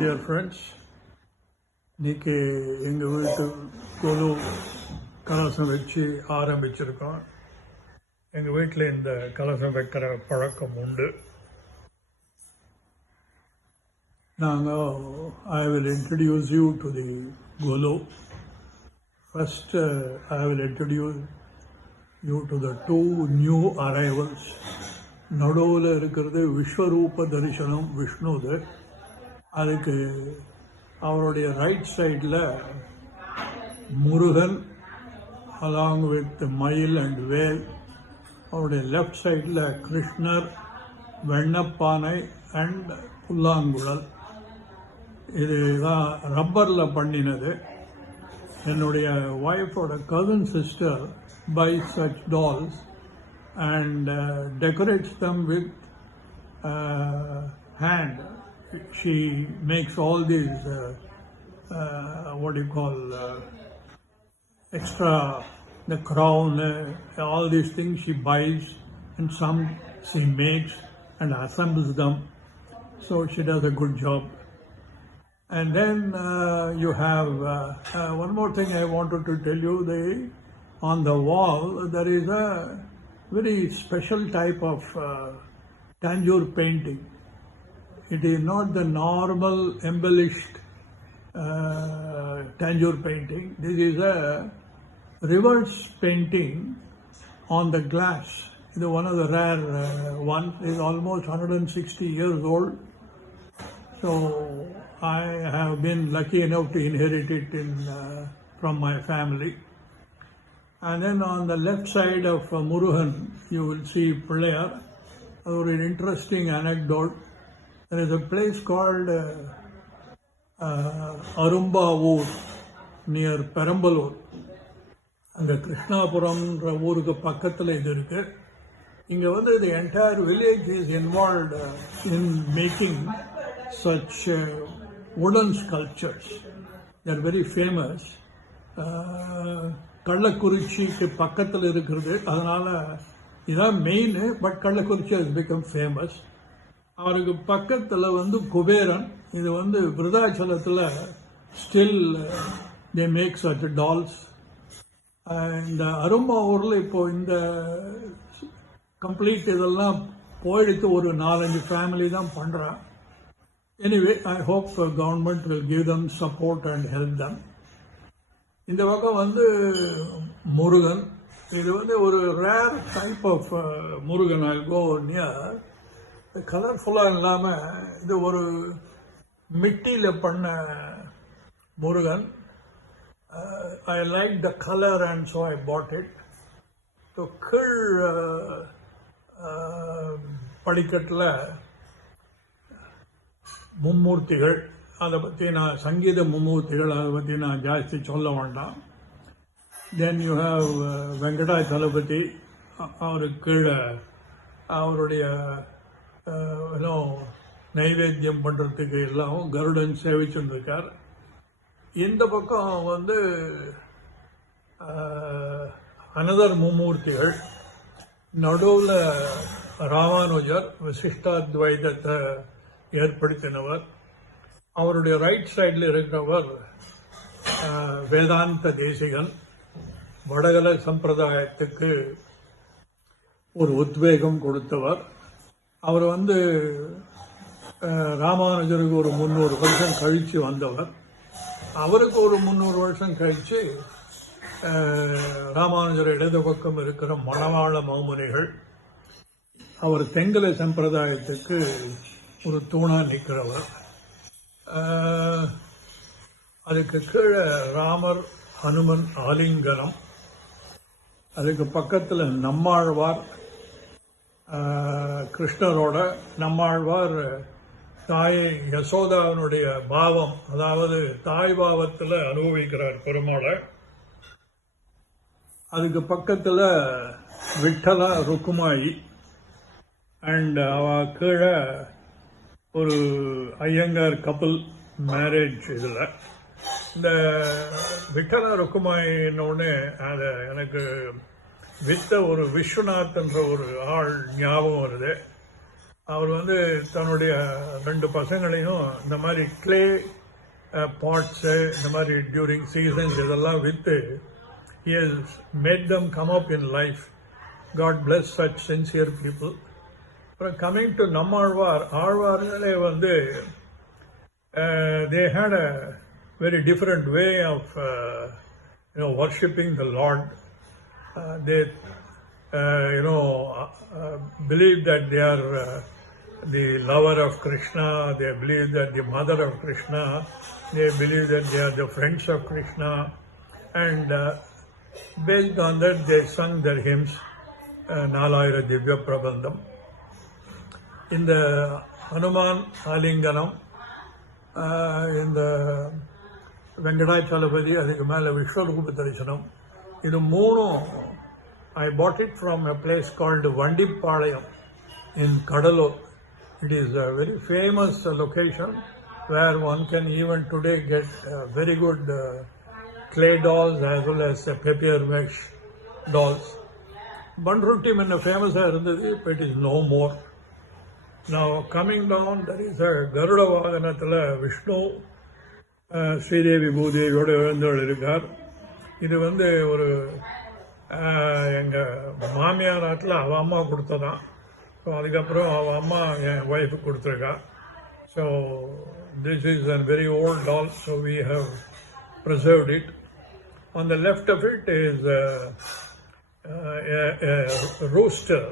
Dear friends, இன்னைக்கு எங்கள் வீட்டு கொலு கலசம் வச்சு ஆரம்பிச்சிருக்கோம். எங்கள் வீட்டில் இந்த கலசம் வைக்கிற பழக்கம் உண்டு. I will introduce you to the Golo. First, I will introduce you to the two new arrivals. நடுவில் இருக்கிறது விஸ்வரூப தரிசனம் விஷ்ணுது. அதுக்கு அவருடைய ரைட் சைடில் முருகன் along with மயில் அண்ட் வேல், அவருடைய லெஃப்ட் சைடில் கிருஷ்ணர், வெண்ணப்பானை அண்ட் புல்லாங்குழல். இதுதான் ரப்பரில் பண்ணினது. என்னுடைய ஒய்ஃபோட cousin sister bye such dolls and decorates them with hand. She makes all these extra, the crown, all these things she buys, and some she makes and assembles them. So she does a good job. And then you have one more thing I wanted to tell you. On the wall there is a very special type of tanjore painting. It is not the normal embellished tanjore painting. This is a reverse painting on the glass. It is one of the rare ones. It is almost 160 years old. So I have been lucky enough to inherit it from my family. And then on the left side of Murugan, you will see Pillayar. An interesting anecdote. There is a place called Arumba Wood near Perambalur. And the Krishnapuram ஊருக்கு பக்கத்தில் இது இருக்கு. இங்கே the entire village is involved in making such wooden sculptures. They are very famous. கள்ளக்குறிச்சிக்கு பக்கத்தில் இருக்கிறது, அதனால இதான் main. But Kallakurichi has become famous. அவருக்கு பக்கத்தில் குபேரன். இது விருதாச்சலத்தில் still they make such dolls. And அரும்பாவூரில் இப்போ இந்த கம்ப்ளீட் இதெல்லாம் போயிடுத்து, ஒரு 4-5 ஃபேமிலி தான் பண்ணுறான். Anyway I hope government will give them support and help them. இந்த பக்கம் முருகன். இது ஒரு rare type of Murugan. I go near. கலர்ஃபுல்லாக இல்லாமல் இது ஒரு மிட்டியில் பண்ண Murugan. I like the colour and so I bought it. So கீழ் படிக்கட்டில் மும்மூர்த்திகள். அதை பற்றி நான் சங்கீத மும்மூர்த்திகள், அதை பற்றி நான் ஜாஸ்தி சொல்ல வேண்டாம். Then you have Venkatachalapathy. அவருக்கு கீழே அவருடைய நைவேத்தியம் பண்ணுறதுக்கு எல்லாம் கருடன் சேவிச்சுருக்கார். இந்த பக்கம் அனதர் மும்மூர்த்திகள். நடுவில் ராமானுஜர் விசிஷ்டாத்வைதத்தை ஏற்படுத்தினவர். அவருடைய ரைட் சைடில் இருக்கிறவர் வேதாந்த தேசிகன். வடகல சம்பிரதாயத்துக்கு ஒரு உத்வேகம் கொடுத்தவர். அவர் ராமானுஜருக்கு ஒரு 300 வருஷம் கழித்து வந்தவர். அவருக்கு ஒரு 300 வருஷம் கழித்து ராமானுஜர் இடது பக்கம் இருக்கிற மணவாள மாமுனிகள். அவர் தெங்கல சம்பிரதாயத்துக்கு ஒரு தூணா நிற்கிறவர். அதுக்கு கீழே ராமர் ஹனுமன் ஆலிங்கனம். அதுக்கு பக்கத்தில் நம்மாழ்வார், கிருஷ்ணரோட நம்மாழ்வார் தாய் யசோதாவினுடைய பாவம், அதாவது தாய் பாவத்தில் அனுபவிக்கிறார் பெருமாளை. அதுக்கு பக்கத்தில் விட்டலா ருக்குமாயி அண்ட் அவ கீழே ஒரு ஐயங்கார் கப்பல் மேரேஜ். இதில் இந்த விட்டலா ருக்குமாயின்னொடனே அதை எனக்கு வித்த ஒரு விஸ்வநாத்ன்ற ஒரு ஆள் ஞாபகம் வருது. அவர் வந்து தன்னுடைய 2 பசங்களையும் இந்த மாதிரி கிளே பாட்ஸு இந்த மாதிரி டியூரிங் சீசன்ஸ் இதெல்லாம் விற்று he has made them come up in life. God bless such sincere people. அப்புறம் coming to நம்மாழ்வார், ஆழ்வார்களே வந்து they had a very different way of worshipping the Lord. They believe that they are the lover of Krishna, they believe that the mother of Krishna, they believe that they are the friends of Krishna, and based on that they sung their hymns, Nalayira Divya Prabandham. In the Hanuman Alinganam, in the Venkatachalapati, அதுக்கு மேலே விஸ்வரூப தரிசனம், இது மூணும் I bought it from a place called Vandipalayam in Kadalur. It is a very famous location where one can even today get very good clay dolls as well as papier mesh dolls. Bandrutti is famous, but it is no more. Now coming down, there is a Garuda Vaganathala Vishnu Sridevi Bhudeviyoda எழுந்தருள் இருக்கார். இது வந்து ஒரு எங்கள் மாமியார் நாட்டில் அவள் அம்மா கொடுத்ததான். ஸோ அதுக்கப்புறம் அவள் அம்மா என் ஒய்ஃபுக்கு கொடுத்துருக்கா. So this is a very old doll, so we have preserved it. On the left of it is a rooster.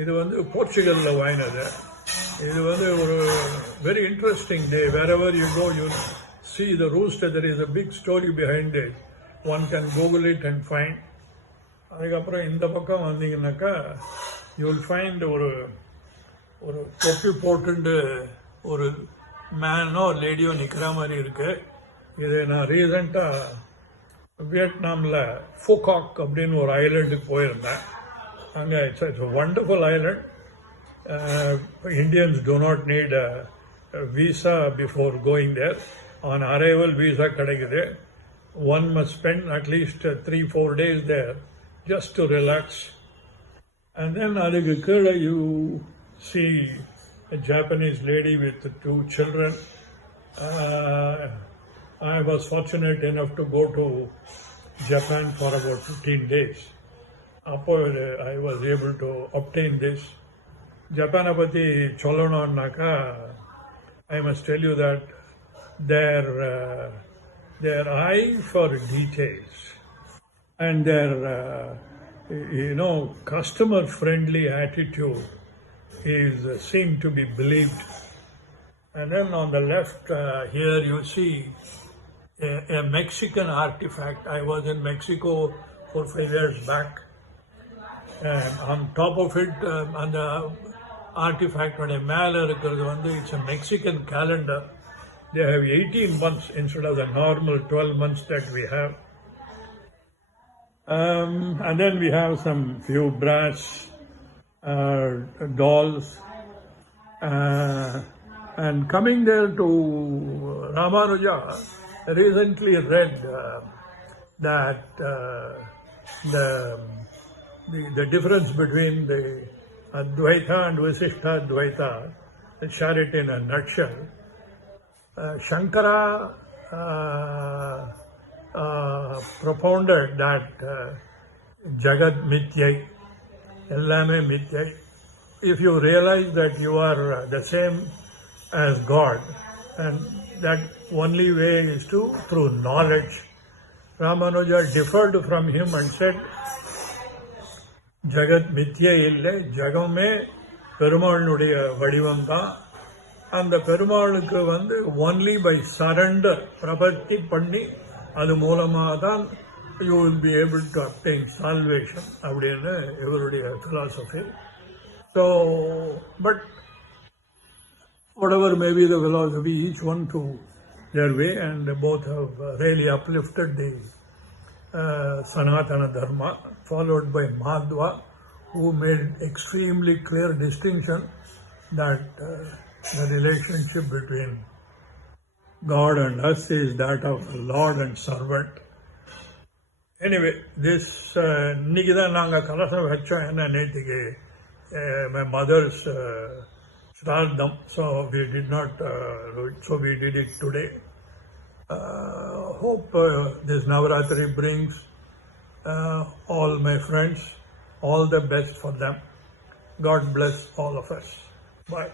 இது வந்து போர்ச்சுகலில் வாங்கினது. இது வந்து ஒரு very interesting day. Wherever you go, you see the rooster. There is a big story behind it. One can Google it and find. அதுக்கப்புறம் இந்த பக்கம் வந்தீங்கன்னாக்கா யூ வில் ஃபைண்ட் ஒரு தொப்பி போட்டுண்டு ஒரு மேனோ லேடியோ நிற்கிற மாதிரி இருக்கு. இது நான் ரீசெண்டாக வியட்நாமில் ஃபோகாக் அப்படின்னு ஒரு ஐலண்டுக்கு போயிருந்தேன். அங்கே it's wonderful Island. Indians do not need a visa before going there. On arrival visa கிடைக்குது. One must spend at least 3-4 days there just to relax. And then adukku kizha you see a Japanese lady with 2 children. I was fortunate enough to go to Japan for about 15 days. I was able to obtain this. Japan patti sollanumnaka I must tell you that their eye for details and their customer friendly attitude is seen to be believed. And then on the left here you see a Mexican artifact. I was in Mexico 4-5 years back, and on top of it on the artifact on a மேல இருக்கிறது வந்து it's a Mexican calendar. They have 18 months instead of the normal 12 months that we have. And then we have some few brass dolls. And coming there to Ramanuja, I recently read that the difference between the Advaita and Visishtha Advaita, share it in a nutshell. Shankara propounded that Jagat Mityai, Ellame Mityai. If you realize that you are the same as God, and that only way is through knowledge. Ramanuja differed from him and said, Jagat Mithya ille, Jagame Perumalnuடைய வடிவம் தான். அந்த பெருமாளுக்கு வந்து only by surrender பிரபத்தி பண்ணி அது மூலமாக தான் you will be able to obtain salvation அப்படின்னு இவருடைய philosophy. So, but whatever may be the philosophy, each one to their way, and both have really uplifted the Sanatana Dharma, followed by Madhva, who made extremely clear distinction that the relationship between God and us is that of Lord and servant. Anyway, this இன்னைக்கு தான் நாங்கள் கலசம் வச்சோம். என்ன நேற்றுக்கு my mother's Sradham, so we did not do it, so we did it today. Hope this Navaratri brings all my friends all the best for them. God bless all of us. Bye.